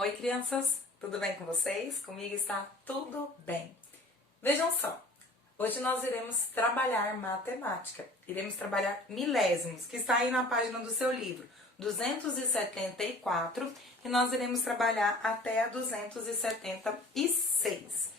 Oi, crianças! Tudo bem com vocês? Comigo está tudo bem. Vejam só, hoje nós iremos trabalhar matemática. Iremos trabalhar milésimos, que está aí na página do seu livro, 274, e nós iremos trabalhar até a 276.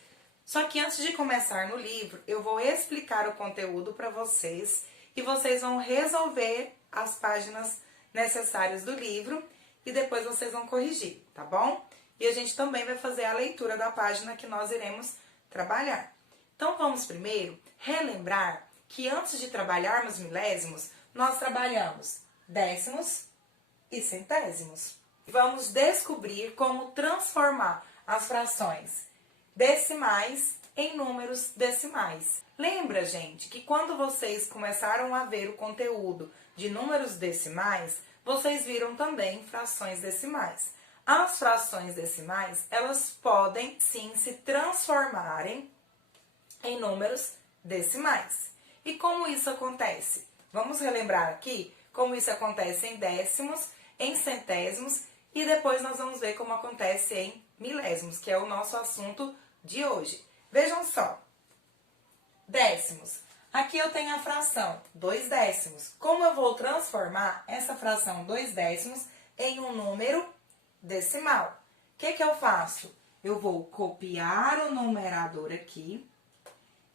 Só que antes de começar no livro, eu vou explicar o conteúdo para vocês e vocês vão resolver as páginas necessárias do livro e depois vocês vão corrigir, tá bom? E a gente também vai fazer a leitura da página que nós iremos trabalhar. Então vamos primeiro relembrar que antes de trabalharmos milésimos, nós trabalhamos décimos e centésimos. Vamos descobrir como transformar as frações decimais em números decimais. Lembra, gente, que quando vocês começaram a ver o conteúdo de números decimais, vocês viram também frações decimais. As frações decimais, elas podem sim se transformarem em números decimais. E como isso acontece? Vamos relembrar aqui como isso acontece em décimos, em centésimos e depois nós vamos ver como acontece em milésimos, que é o nosso assunto de hoje. Vejam só, décimos. Aqui eu tenho a fração 2 décimos. Como eu vou transformar essa fração 2 décimos em um número decimal? O que eu faço? Eu vou copiar o numerador aqui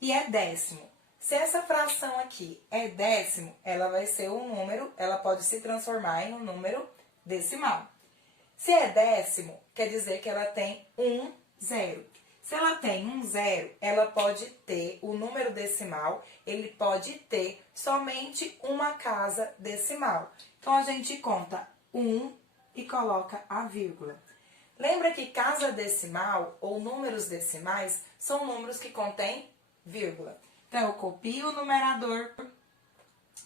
e é décimo. Se essa fração aqui é décimo, ela vai ser um número, ela pode se transformar em um número decimal. Se é décimo, quer dizer que ela tem um zero. Se ela tem um zero, ela pode ter o número decimal, ele pode ter somente uma casa decimal. Então, a gente conta 1 e coloca a vírgula. Lembra que casa decimal ou números decimais são números que contêm vírgula. Então, eu copio o numerador,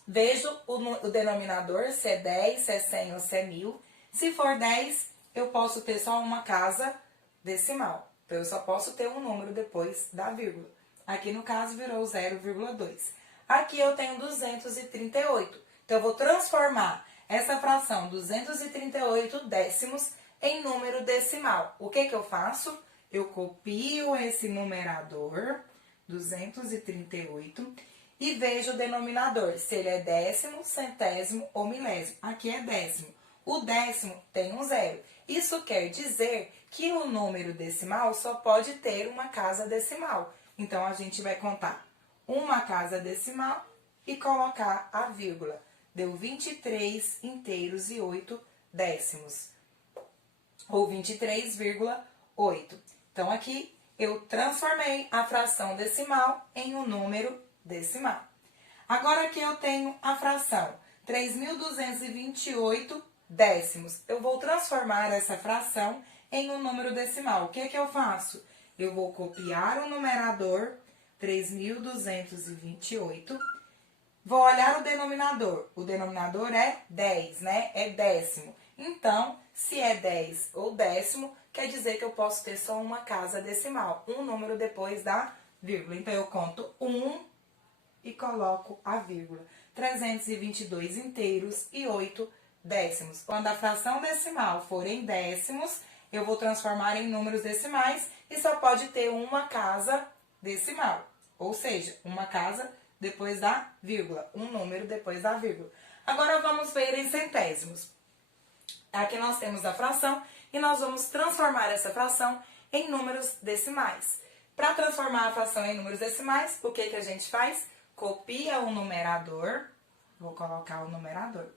vejo o denominador, se é 10, se é 100 ou se é 1000. Se for 10, eu posso ter só uma casa decimal. Então, eu só posso ter um número depois da vírgula. Aqui, no caso, virou 0,2. Aqui eu tenho 238. Então, eu vou transformar essa fração 238 décimos em número decimal. O que eu faço? Eu copio esse numerador, 238, e vejo o denominador, se ele é décimo, centésimo ou milésimo. Aqui é décimo. O décimo tem um zero. Isso quer dizer que o número decimal só pode ter uma casa decimal. Então, a gente vai contar uma casa decimal e colocar a vírgula. Deu 23 inteiros e 8 décimos. Ou 23,8. Então, aqui eu transformei a fração decimal em um número decimal. Agora, aqui eu tenho a fração 3.228 décimos. Eu vou transformar essa fração em um número decimal. O que eu faço? Eu vou copiar o numerador, 3.228. Vou olhar o denominador. O denominador é 10, né? É décimo. Então, se é 10 ou décimo, quer dizer que eu posso ter só uma casa decimal. Um número depois da vírgula. Então, eu conto 1 e coloco a vírgula. 322 inteiros e 8 décimos. Quando a fração decimal for em décimos, eu vou transformar em números decimais e só pode ter uma casa decimal. Ou seja, uma casa depois da vírgula, um número depois da vírgula. Agora, vamos ver em centésimos. Aqui nós temos a fração e nós vamos transformar essa fração em números decimais. Para transformar a fração em números decimais, o que a gente faz? Copia o numerador, vou colocar o numerador.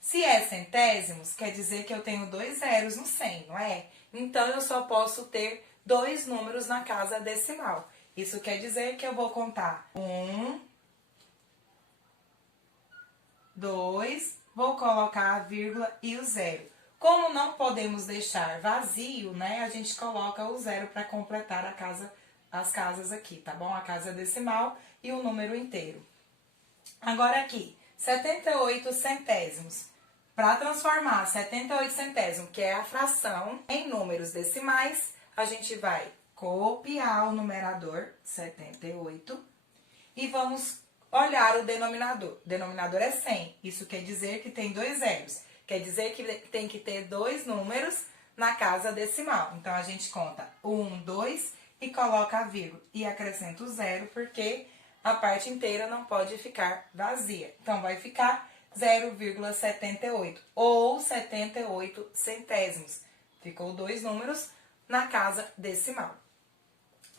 Se é centésimos, quer dizer que eu tenho 2 zeros no 100, não é? Então, eu só posso ter 2 números na casa decimal. Isso quer dizer que eu vou contar 1, 2, vou colocar a vírgula e o zero. Como não podemos deixar vazio, né? A gente coloca o zero para completar as casas aqui, tá bom? A casa decimal e o número inteiro. Agora aqui, 78 centésimos. Para transformar 78 centésimos, que é a fração, em números decimais, a gente vai copiar o numerador, 78, e vamos olhar o denominador. O denominador é 100. Isso quer dizer que tem 2 zeros. Quer dizer que tem que ter 2 números na casa decimal. Então, a gente conta 1, 2 e coloca a vírgula. E acrescenta o zero, porque a parte inteira não pode ficar vazia. Então, vai ficar 0,78 ou 78 centésimos. Ficou 2 números na casa decimal.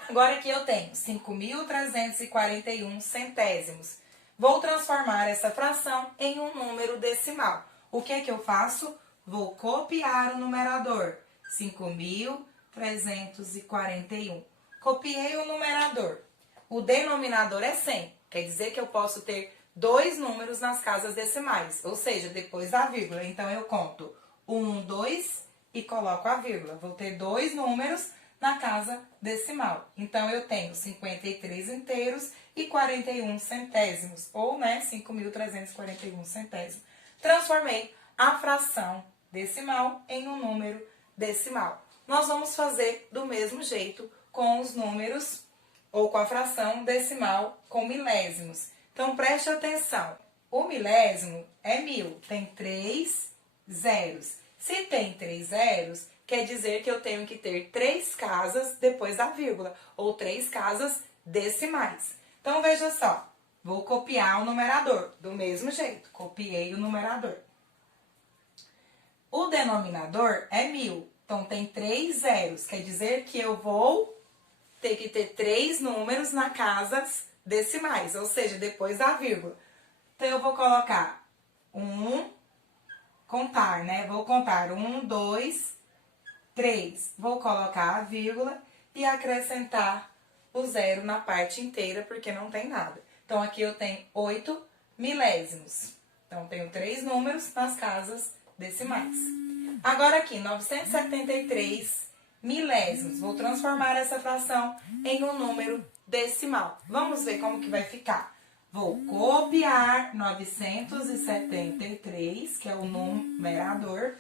Agora aqui eu tenho 5.341 centésimos. Vou transformar essa fração em um número decimal. O que é que eu faço? Vou copiar o numerador. 5.341. Copiei o numerador. O denominador é 100. Quer dizer que eu posso ter 2 números nas casas decimais, ou seja, depois da vírgula. Então, eu conto 1, 2 e coloco a vírgula. Vou ter 2 números na casa decimal. Então, eu tenho 53 inteiros e 41 centésimos, ou, 5.341 centésimos. Transformei a fração decimal em um número decimal. Nós vamos fazer do mesmo jeito com os números, ou com a fração decimal com milésimos. Então, preste atenção. O milésimo é 1000, tem 3 zeros. Se tem 3 zeros, quer dizer que eu tenho que ter 3 casas depois da vírgula, ou 3 casas decimais. Então, veja só, vou copiar o numerador, do mesmo jeito, copiei o numerador. O denominador é 1000, então tem 3 zeros, quer dizer que eu vou ter que ter 3 números na casas decimais, ou seja, depois da vírgula. Então, eu vou colocar contar, Vou contar 1, 2, 3. Vou colocar a vírgula e acrescentar o zero na parte inteira, porque não tem nada. Então, aqui eu tenho 8 milésimos. Então, tenho 3 números nas casas decimais. Agora aqui, 973 milésimos. Vou transformar essa fração em um número decimal. Vamos ver como que vai ficar. Vou copiar 973, que é o numerador,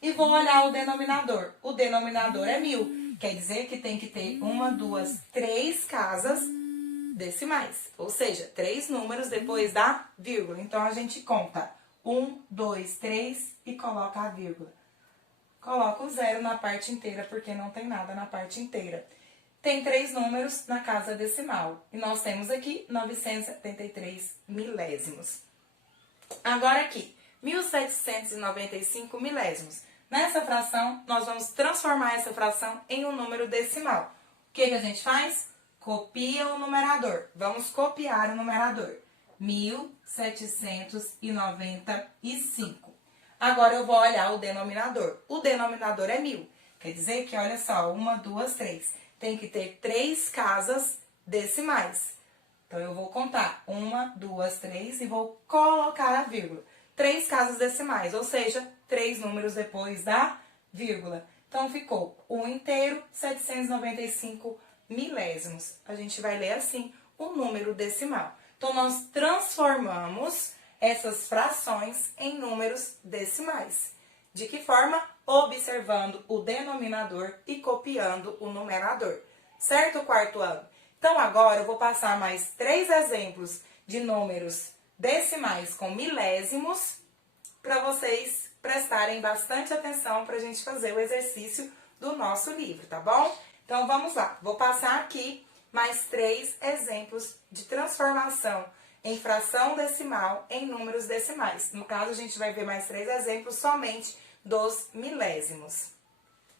e vou olhar o denominador. O denominador é 1000, quer dizer que tem que ter 1, 2, 3 casas decimais, ou seja, 3 números depois da vírgula. Então, a gente conta 1, 2, 3 e coloca a vírgula. Coloca o zero na parte inteira, porque não tem nada na parte inteira. Tem 3 números na casa decimal. E nós temos aqui 973 milésimos. Agora aqui, 1.795 milésimos. Nessa fração, nós vamos transformar essa fração em um número decimal. O que a gente faz? Copia o numerador. Vamos copiar o numerador. 1.795. Agora, eu vou olhar o denominador. O denominador é 1000. Quer dizer que, olha só, 1, 2, 3. Tem que ter 3 casas decimais. Então, eu vou contar 1, 2, 3 e vou colocar a vírgula. 3 casas decimais, ou seja, 3 números depois da vírgula. Então, ficou 1 inteiro, 795 milésimos. A gente vai ler assim o número decimal. Então, nós transformamos essas frações em números decimais. De que forma? Observando o denominador e copiando o numerador. Certo, quarto ano? Então, agora eu vou passar mais 3 exemplos de números decimais com milésimos para vocês prestarem bastante atenção para a gente fazer o exercício do nosso livro, tá bom? Então, vamos lá. Vou passar aqui mais 3 exemplos de transformação em fração decimal em números decimais. No caso, a gente vai ver mais 3 exemplos somente dos milésimos.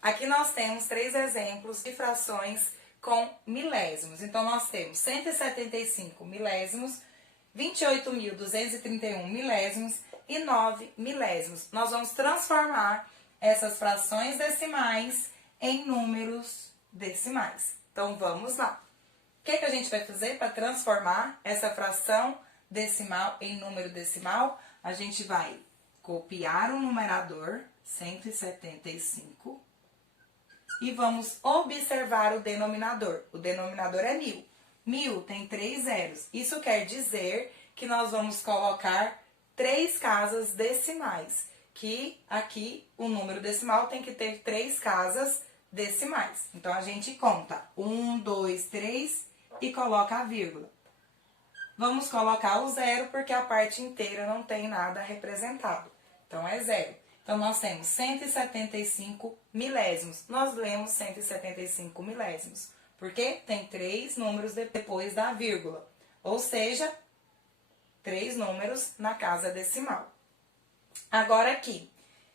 Aqui nós temos 3 exemplos de frações com milésimos. Então, nós temos 175 milésimos, 28.231 milésimos e 9 milésimos. Nós vamos transformar essas frações decimais em números decimais. Então, vamos lá. O que a gente vai fazer para transformar essa fração decimal em número decimal? A gente vai copiar o numerador, 175, e vamos observar o denominador. O denominador é 1000. 1000 tem 3 zeros. Isso quer dizer que nós vamos colocar 3 casas decimais, que aqui o número decimal tem que ter 3 casas decimais. Então, a gente conta 1, 2, 3 e coloca a vírgula. Vamos colocar o zero porque a parte inteira não tem nada representado. Então, é zero. Então, nós temos 175 milésimos. Nós lemos 175 milésimos, porque tem 3 números depois da vírgula. Ou seja, 3 números na casa decimal. Agora aqui,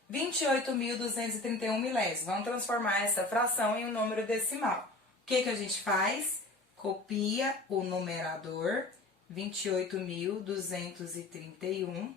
28.231 milésimos. Vamos transformar essa fração em um número decimal. O que a gente faz? Copia o numerador, 28.231,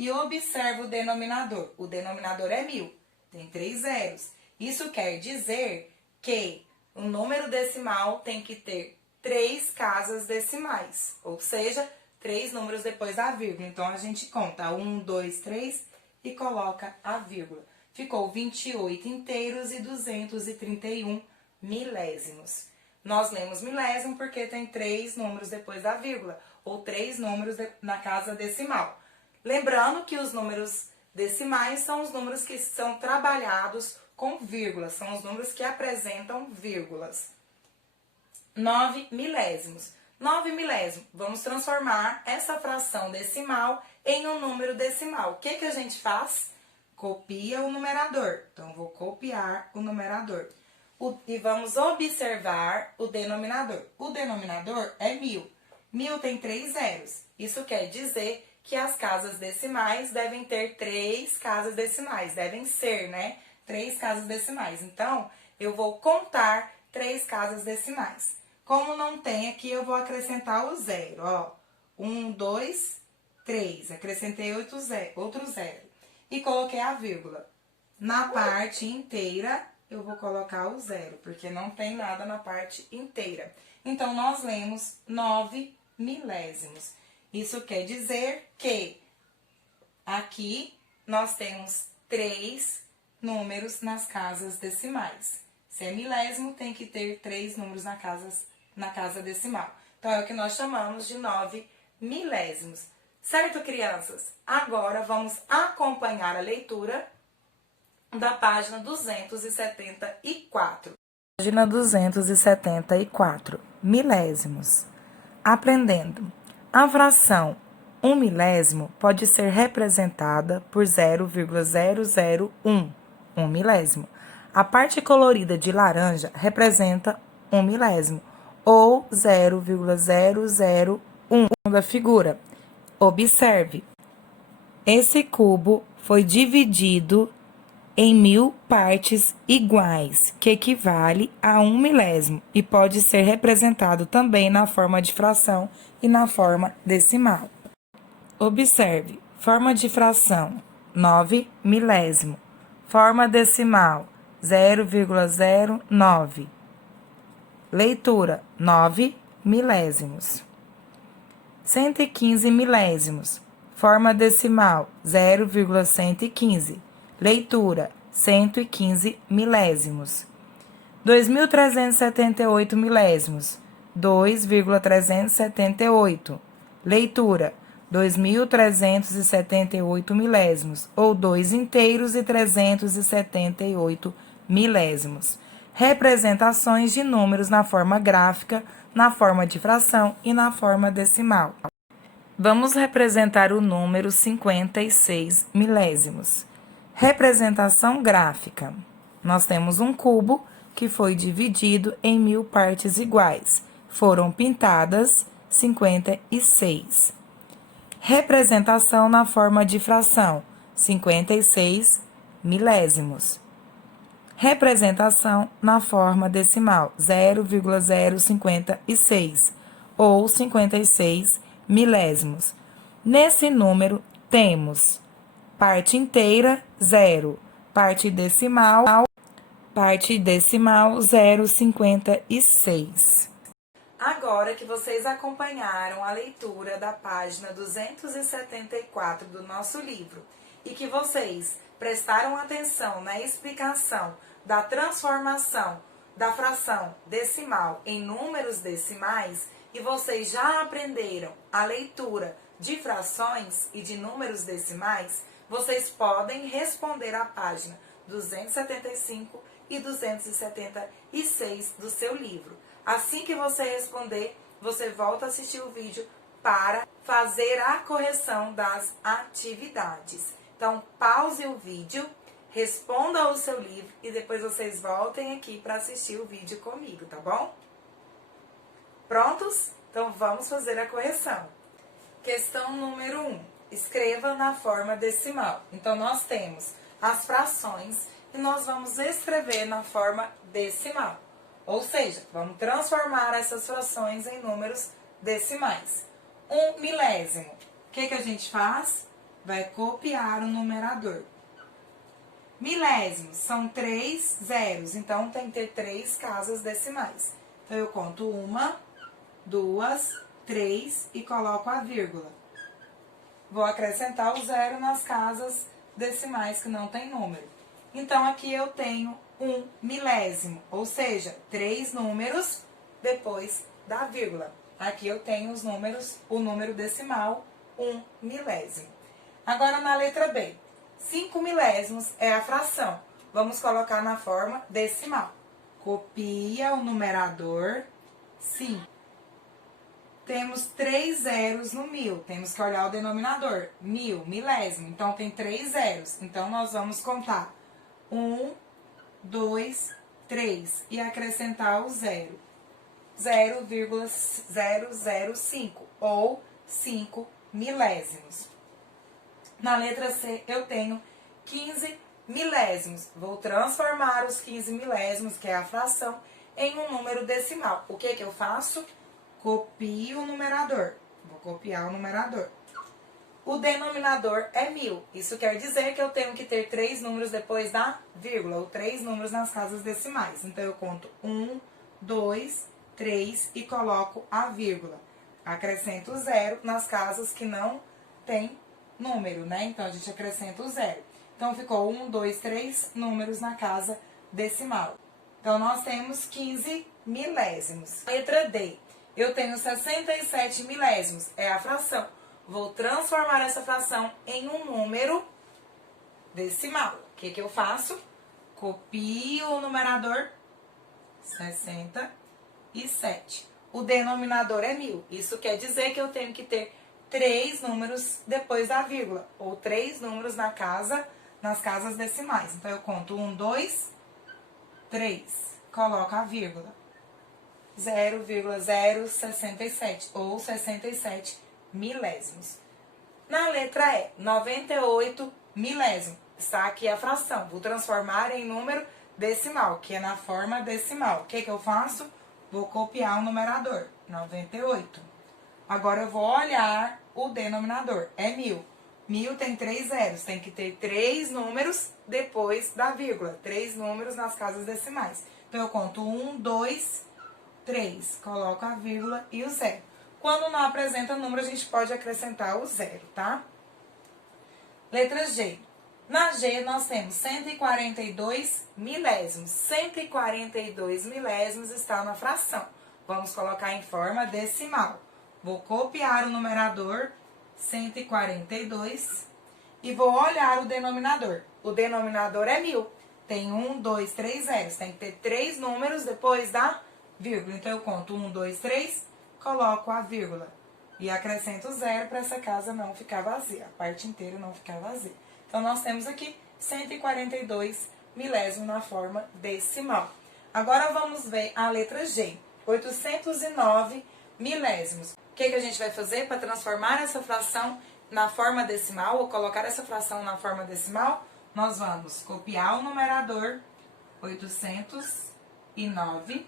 e observa o denominador. O denominador é 1.000, tem 3 zeros. Isso quer dizer que o número decimal tem que ter 3 casas decimais, ou seja, 3 números depois da vírgula. Então, a gente conta 1, 2, 3 e coloca a vírgula. Ficou 28 inteiros e 231 milésimos. Nós lemos milésimo porque tem 3 números depois da vírgula, ou 3 números na casa decimal. Lembrando que os números decimais são os números que são trabalhados com vírgulas, são os números que apresentam vírgulas. 9 milésimos. 9 milésimos. Vamos transformar essa fração decimal em um número decimal. O que a gente faz? Copia o numerador. Então, vou copiar o numerador. E vamos observar o denominador. O denominador é 1.000. 1.000 tem 3 zeros. Isso quer dizer que as casas decimais devem ter 3 casas decimais. Devem ser, né? 3 casas decimais. Então, eu vou contar 3 casas decimais. Como não tem aqui, eu vou acrescentar o zero, ó. 1, 2, 3. Acrescentei outro zero. E coloquei a vírgula. Na parte inteira, eu vou colocar o zero, porque não tem nada na parte inteira. Então, nós lemos 9 milésimos. Isso quer dizer que aqui nós temos 3 números nas casas decimais. Se é milésimo, tem que ter 3 números na casa decimal. Então, é o que nós chamamos de 9 milésimos. Certo, crianças? Agora, vamos acompanhar a leitura da página 274. Página 274. Milésimos. Aprendendo. A fração 1 milésimo pode ser representada por 0,001, 1 milésimo. A parte colorida de laranja representa 1 milésimo, ou 0,001 da figura. Observe, esse cubo foi dividido em 1.000 partes iguais, que equivale a 1 milésimo, e pode ser representado também na forma de fração e na forma decimal. Observe, forma de fração, 9 milésimo. Forma decimal, 0,09. Leitura, 9 milésimos. 115 milésimos. Forma decimal, 0,115. Leitura, 115 milésimos. 2.378 milésimos, 2,378. Leitura, 2.378 milésimos, ou 2 inteiros e 378 milésimos. Representações de números na forma gráfica, na forma de fração e na forma decimal. Vamos representar o número 56 milésimos. Representação gráfica. Nós temos um cubo que foi dividido em 1.000 partes iguais. Foram pintadas 56. Representação na forma de fração, 56 milésimos. Representação na forma decimal, 0,056, ou 56 milésimos. Nesse número, temos parte inteira, 0. Parte decimal, 0,56. Agora que vocês acompanharam a leitura da página 274 do nosso livro e que vocês prestaram atenção na explicação da transformação da fração decimal em números decimais e vocês já aprenderam a leitura de frações e de números decimais, vocês podem responder a página 275 e 276 do seu livro. Assim que você responder, você volta a assistir o vídeo para fazer a correção das atividades. Então, pause o vídeo, responda ao seu livro e depois vocês voltem aqui para assistir o vídeo comigo, tá bom? Prontos? Então, vamos fazer a correção. Questão número 1. Escreva na forma decimal. Então, nós temos as frações e nós vamos escrever na forma decimal. Ou seja, vamos transformar essas frações em números decimais. 1 milésimo. O que a gente faz? Vai copiar o numerador. Milésimos são 3 zeros, então tem que ter 3 casas decimais. Então, eu conto 1, 2, 3 e coloco a vírgula. Vou acrescentar o zero nas casas decimais que não tem número. Então, aqui eu tenho 1 milésimo, ou seja, 3 números depois da vírgula. Aqui eu tenho os números, o número decimal, 1 milésimo. Agora, na letra B, 5 milésimos é a fração. Vamos colocar na forma decimal. Copia o numerador 5. Temos 3 zeros no 1000. Temos que olhar o denominador. 1000, milésimo. Então, tem 3 zeros. Então, nós vamos contar 1, 2, 3. E acrescentar o zero. 0,005 ou 5 milésimos. Na letra C, eu tenho 15 milésimos. Vou transformar os 15 milésimos, que é a fração, em um número decimal. O que eu faço? Copio o numerador. Vou copiar o numerador. O denominador é 1000. Isso quer dizer que eu tenho que ter 3 números depois da vírgula, ou 3 números nas casas decimais. Então, eu conto 1, 2, 3 e coloco a vírgula. Acrescento o zero nas casas que não tem número, né? Então, a gente acrescenta o zero. Então, ficou 1, 2, 3 números na casa decimal. Então, nós temos 15 milésimos. Letra D. Eu tenho 67 milésimos. É a fração. Vou transformar essa fração em um número decimal. O que eu faço? Copio o numerador 67. O denominador é 1000. Isso quer dizer que eu tenho que ter 3 números depois da vírgula, ou 3 números nas casas decimais. Então, eu conto 1, 2, 3. Coloco a vírgula. 0,067, ou 67 milésimos. Na letra E, 98 milésimo. Está aqui a fração. Vou transformar em número decimal, que é na forma decimal. O que eu faço? Vou copiar o numerador, 98. Agora, eu vou olhar o denominador, é 1000. 1000 tem 3 zeros, tem que ter 3 números depois da vírgula. 3 números nas casas decimais. Então, eu conto 1, 2, 3. Coloco a vírgula e o zero. Quando não apresenta número, a gente pode acrescentar o zero, tá? Letra G. Na G, nós temos 142 milésimos. 142 milésimos está na fração. Vamos colocar em forma decimal. Vou copiar o numerador 142 e vou olhar o denominador. O denominador é 1000. Tem 1, 2, 3 zeros. Tem que ter 3 números depois da vírgula. Então, eu conto 1, 2, 3, coloco a vírgula. E acrescento zero para essa casa não ficar vazia. A parte inteira não ficar vazia. Então, nós temos aqui 142 milésimos na forma decimal. Agora, vamos ver a letra G. 809 milésimos. O que a gente vai fazer para transformar essa fração na forma decimal, ou colocar essa fração na forma decimal? Nós vamos copiar o numerador 809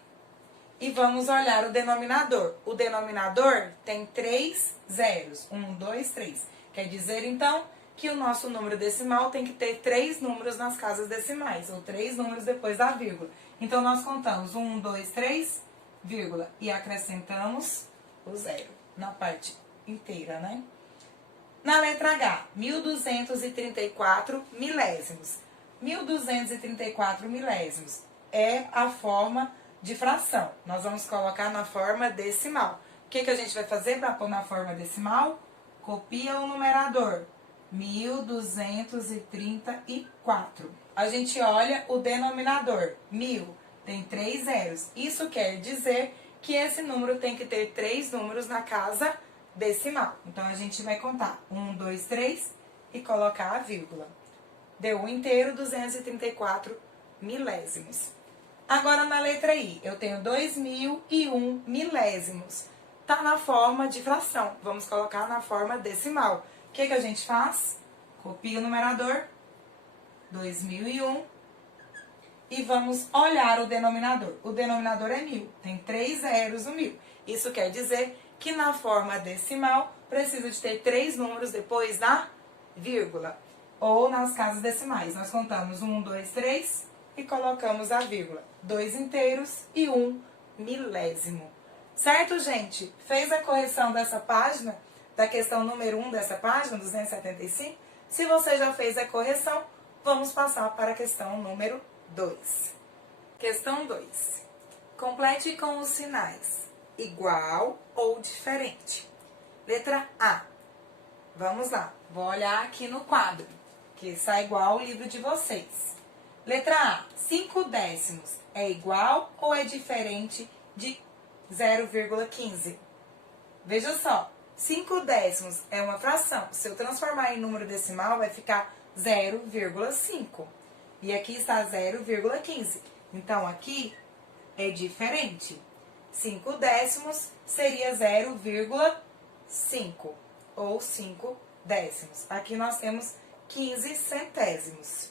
e vamos olhar o denominador. O denominador tem 3 zeros. 1, 2, 3. Quer dizer, então, que o nosso número decimal tem que ter 3 números nas casas decimais, ou 3 números depois da vírgula. Então, nós contamos 1, 2, 3, vírgula, e acrescentamos o zero na parte inteira, né? Na letra H, 1234 milésimos. 1234 milésimos é a forma de fração. Nós vamos colocar na forma decimal. O que a gente vai fazer para pôr na forma decimal? Copia o numerador, 1234. A gente olha o denominador, 1000, tem 3 zeros. Isso quer dizer que esse número tem que ter 3 números na casa decimal. Então, a gente vai contar 1, 2, 3 e colocar a vírgula. Deu 1 inteiro, 234 milésimos. Agora, na letra I, eu tenho 2001 milésimos. Tá na forma de fração. Vamos colocar na forma decimal. O que a gente faz? Copia o numerador, 2001, e vamos olhar o denominador. O denominador é 1000, tem 3 zeros no 1000. Isso quer dizer que na forma decimal precisa de ter 3 números depois da vírgula. Ou nas casas decimais, nós contamos 1, 2, 3 e colocamos a vírgula. 2 inteiros e 1 milésimo. Certo, gente? Fez a correção dessa página, da questão número 1 dessa página, 275? Se você já fez a correção, vamos passar para a questão número 2. Questão 2. Complete com os sinais igual ou diferente. Letra A. Vamos lá. Vou olhar aqui no quadro, que está igual ao livro de vocês. Letra A. 5 décimos é igual ou é diferente de 0,15? Veja só. 5 décimos é uma fração. Se eu transformar em número decimal, vai ficar 0,5. E aqui está 0,15. Então, aqui é diferente. 5 décimos seria 0,5 ou 5 décimos. Aqui nós temos 15 centésimos.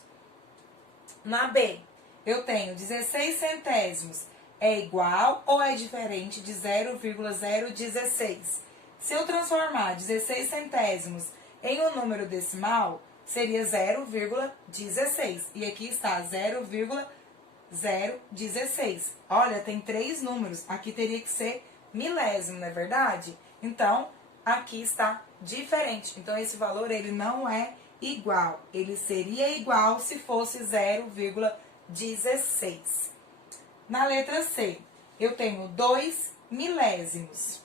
Na B, eu tenho 16 centésimos. É igual ou é diferente de 0,016? Se eu transformar 16 centésimos em um número decimal, seria 0,16. E aqui está 0,016. Olha, tem 3 números. Aqui teria que ser milésimo, não é verdade? Então, aqui está diferente. Então, esse valor ele não é igual. Ele seria igual se fosse 0,16. Na letra C, eu tenho 2 milésimos.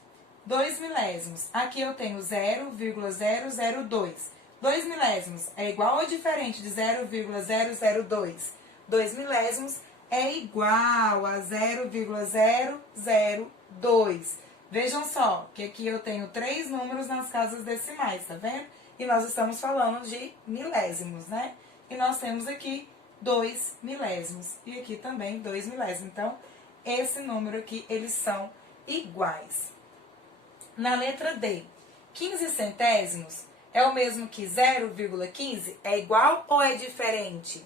2 milésimos. Aqui eu tenho 0,002. 2 milésimos é igual ou diferente de 0,002? 2 milésimos é igual a 0,002. Vejam só que aqui eu tenho 3 números nas casas decimais, tá vendo? E nós estamos falando de milésimos, né? E nós temos aqui 2 milésimos. E aqui também 2 milésimos. Então, esse número aqui, eles são iguais. Na letra D, 15 centésimos é o mesmo que 0,15? É igual ou é diferente?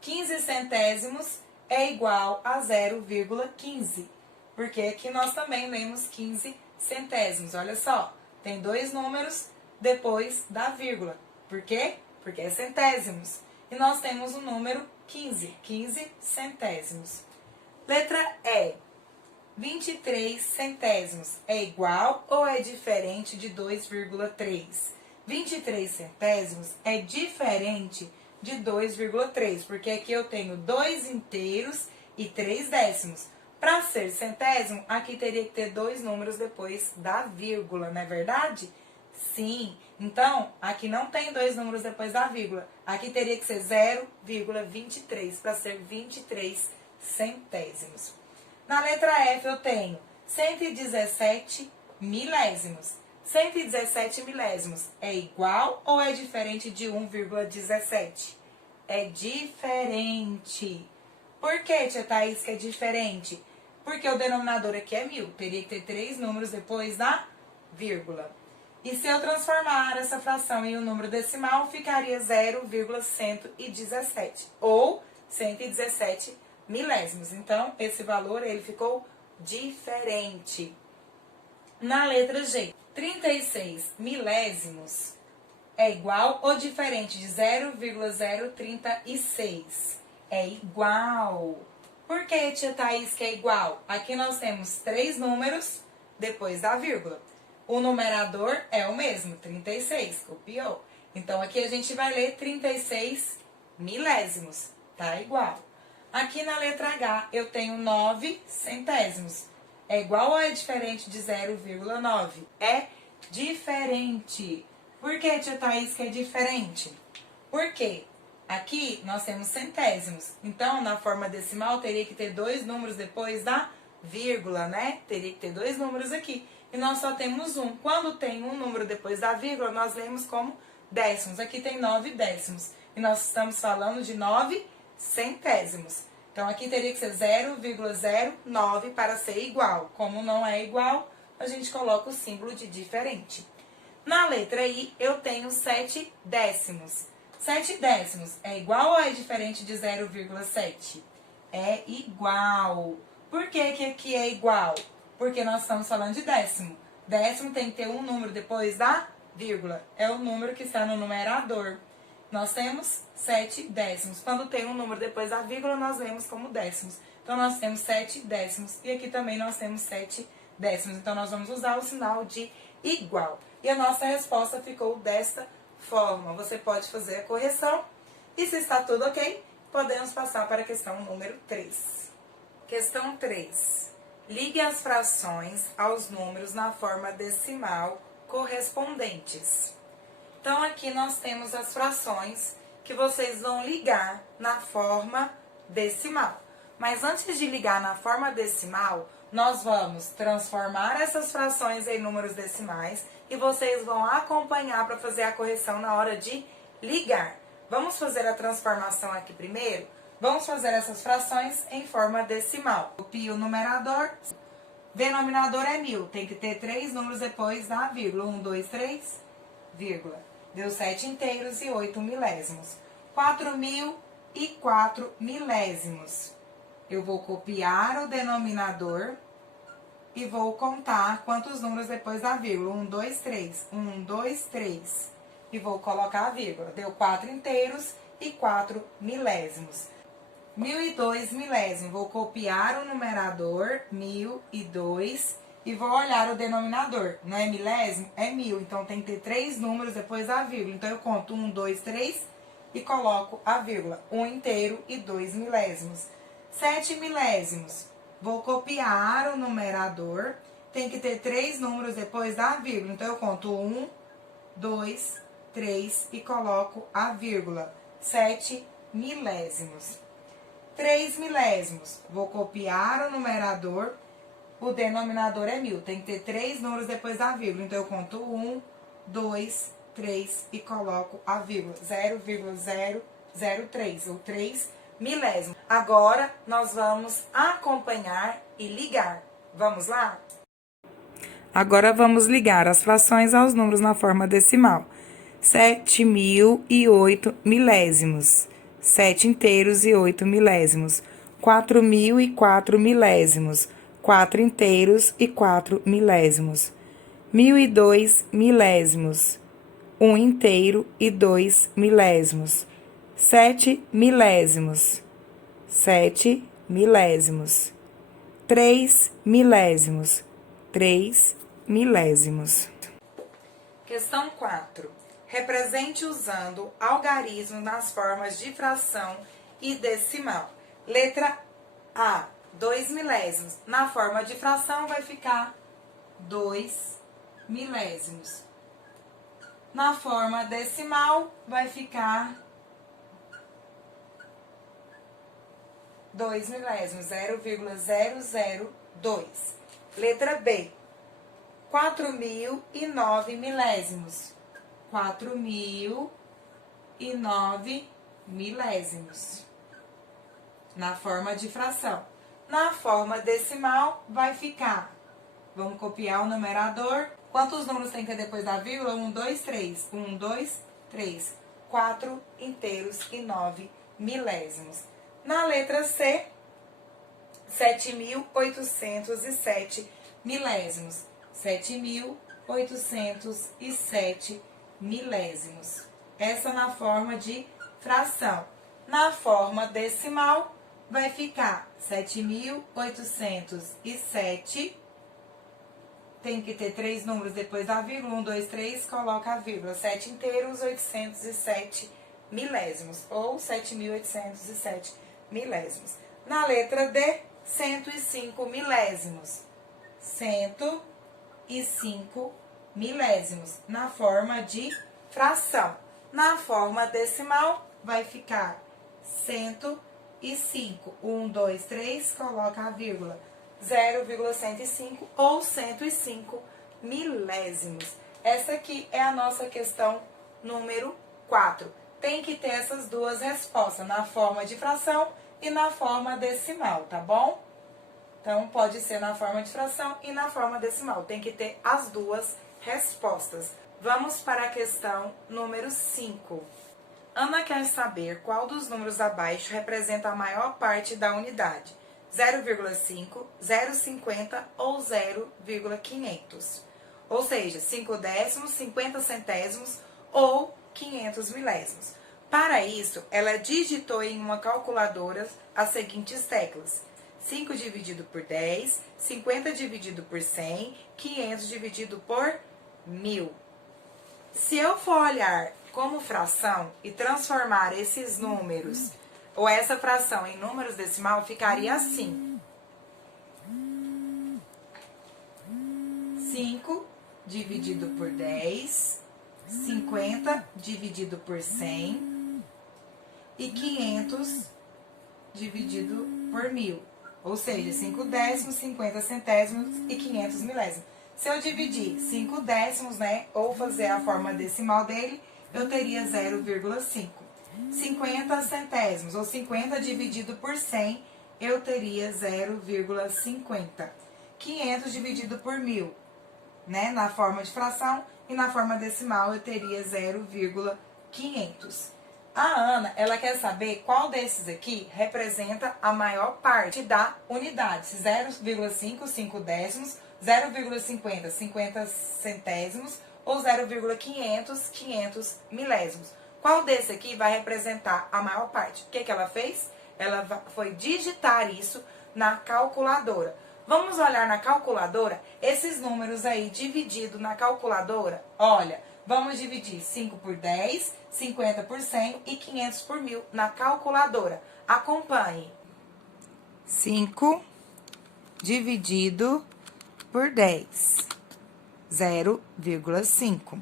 15 centésimos é igual a 0,15. Porque aqui nós também lemos 15 centésimos. Olha só, tem 2 números depois da vírgula. Por quê? Porque é centésimos. E nós temos o número 15, 15 centésimos. Letra E. 23 centésimos é igual ou é diferente de 2,3? 23 centésimos é diferente de 2,3, porque aqui eu tenho 2 inteiros e 3 décimos. Para ser centésimo, aqui teria que ter 2 números depois da vírgula, não é verdade? Sim. Então, aqui não tem 2 números depois da vírgula. Aqui teria que ser 0,23 para ser 23 centésimos. Na letra F eu tenho 117 milésimos. 117 milésimos é igual ou é diferente de 1,17? É diferente. Por que, tia Thaís, que é diferente? Porque o denominador aqui é 1000. Teria que ter 3 números depois da vírgula. E se eu transformar essa fração em um número decimal, ficaria 0,117. Ou 117 milésimos. Então, esse valor ele ficou diferente. Na letra G, 36 milésimos é igual ou diferente de 0,036? É igual. Por que, tia Thaís, que é igual? Aqui nós temos 3 números depois da vírgula. O numerador é o mesmo, 36, copiou. Então, aqui a gente vai ler 36 milésimos, tá igual. Aqui na letra H, eu tenho 9 centésimos. É igual ou é diferente de 0,9? É diferente. Por que, tia Thaís, que é diferente? Porque aqui nós temos centésimos. Então, na forma decimal, teria que ter 2 números depois da vírgula, né? Teria que ter 2 números aqui. E nós só temos um. Quando tem um número depois da vírgula, nós lemos como décimos. Aqui tem 9 décimos. E nós estamos falando de 9 centésimos. Então, aqui teria que ser 0,09 para ser igual. Como não é igual, a gente coloca o símbolo de diferente. Na letra I, eu tenho 7 décimos. 7 décimos é igual ou é diferente de 0,7? É igual. Por que que aqui é igual? Porque nós estamos falando de décimo. Décimo tem que ter um número depois da vírgula. É o número que está no numerador. Nós temos 7 décimos. Quando tem um número depois da vírgula, nós lemos como décimos. Então, nós temos 7 décimos. E aqui também nós temos 7 décimos. Então, nós vamos usar o sinal de igual. E a nossa resposta ficou desta forma. Você pode fazer a correção. E se está tudo ok, podemos passar para a questão número 3. Questão 3. Ligue as frações aos números na forma decimal correspondentes. Então, aqui nós temos as frações que vocês vão ligar na forma decimal. Mas antes de ligar na forma decimal, nós vamos transformar essas frações em números decimais e vocês vão acompanhar para fazer a correção na hora de ligar. Vamos fazer a transformação aqui primeiro? Vamos fazer essas frações em forma decimal. Copie o numerador. Denominador é 1000. Tem que ter 3 números depois da vírgula. 1, 2, 3, vírgula. Deu 7 inteiros e 8 milésimos. 4.004 milésimos. Eu vou copiar o denominador e vou contar quantos números depois da vírgula. 1, 2, 3. 1, 2, 3. E vou colocar a vírgula. Deu 4 inteiros e 4 milésimos. 1.002 milésimos. Vou copiar o numerador, 1.002, e vou olhar o denominador. Não é milésimo? É 1000. Então, tem que ter 3 números depois da vírgula. Então, eu conto 1, 2, 3 e coloco a vírgula. 1 inteiro e 2 milésimos. 7 milésimos. Vou copiar o numerador. Tem que ter 3 números depois da vírgula. Então, eu conto 1, 2, 3 e coloco a vírgula. 7 milésimos. 3 milésimos. Vou copiar o numerador. O denominador é 1000. Tem que ter 3 números depois da vírgula. Então, eu conto 1, 2, 3 e coloco a vírgula. 0,003 ou 3 milésimos. Agora, nós vamos acompanhar e ligar. Vamos lá? Agora, vamos ligar as frações aos números na forma decimal. 7.008 milésimos. 7 inteiros e 8 milésimos. 4.004 milésimos. 4 inteiros e 4 milésimos. 1.002 milésimos. 1 inteiro e 2 milésimos. 7 milésimos. 7 milésimos. 3 milésimos. 3 milésimos. Questão 4. Represente usando algarismos nas formas de fração e decimal. Letra A, 2 milésimos. Na forma de fração vai ficar 2 milésimos. Na forma decimal vai ficar 2 milésimos, 0,002. Letra B, 4.009 milésimos. 4.009 milésimos. Na forma de fração. Na forma decimal, vai ficar. Vamos copiar o numerador. Quantos números tem que ter depois da vírgula? 1, 2, 3. 1, 2, 3. 4 inteiros e 9 milésimos. Na letra C, 7.807 milésimos. 7.807 milésimos. Essa na forma de fração. Na forma decimal, vai ficar 7.807. Tem que ter 3 números depois da vírgula. 1, 2, 3, coloca a vírgula. 7 inteiros, 807 milésimos. Ou 7.807 milésimos. Na letra D, 105 milésimos. 105 milésimos. Na forma de fração. Na forma decimal, vai ficar 105. 1, 2, 3, coloca a vírgula. 0,105 ou 105 milésimos. Essa aqui é a nossa questão número 4. Tem que ter essas duas respostas, na forma de fração e na forma decimal, tá bom? Então, pode ser na forma de fração e na forma decimal. Tem que ter as duas respostas. Vamos para a questão número 5. Ana quer saber qual dos números abaixo representa a maior parte da unidade. 0,5, 0,50 ou 0,500. Ou seja, 5 décimos, 50 centésimos ou 500 milésimos. Para isso, ela digitou em uma calculadora as seguintes teclas. 5 dividido por 10, 50 dividido por 100, 500 dividido por 1000. Se eu for olhar como fração e transformar esses números, ou essa fração em números decimal, ficaria assim. 5 dividido por 10, 50 dividido por 100 e 500 dividido por 1000. Ou seja, 5 décimos, 50 centésimos e 500 milésimos. Se eu dividir 5 décimos, né, ou fazer a forma decimal dele, eu teria 0,5. 50 centésimos, ou 50 dividido por 100, eu teria 0,50. 500 dividido por 1000, né, na forma de fração, e na forma decimal eu teria 0,500. A Ana, ela quer saber qual desses aqui representa a maior parte da unidade. 0,5, 5 décimos, 0,50, 50 centésimos ou 0,500, 500 milésimos. Qual desse aqui vai representar a maior parte? O que ela fez? Ela foi digitar isso na calculadora. Vamos olhar na calculadora esses números aí dividido na calculadora? Olha, vamos dividir 5 por 10, 50 por 100 e 500 por 1000 na calculadora. Acompanhe. 5 dividido por 10, 0,5.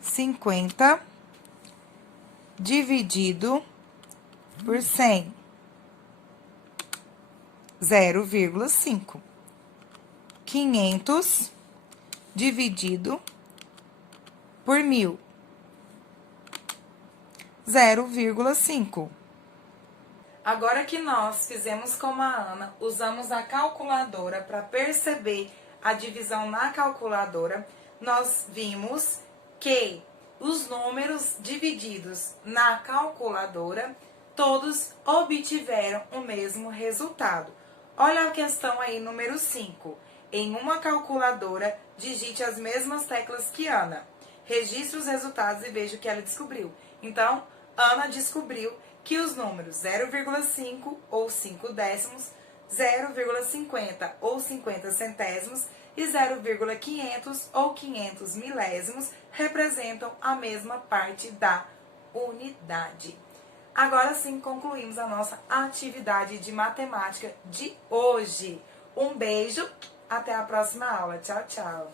50 dividido por 100, 0,5. 500 dividido por 1000, 0,5. Agora que nós fizemos como a Ana, usamos a calculadora para perceber a divisão na calculadora, nós vimos que os números divididos na calculadora, todos obtiveram o mesmo resultado. Olha a questão aí, número 5. Em uma calculadora, digite as mesmas teclas que Ana. Registre os resultados e veja o que ela descobriu. Então, Ana descobriu que os números 0,5 ou 5 décimos, 0,50 ou 50 centésimos e 0,500 ou 500 milésimos representam a mesma parte da unidade. Agora sim, concluímos a nossa atividade de matemática de hoje. Um beijo, até a próxima aula. Tchau, tchau.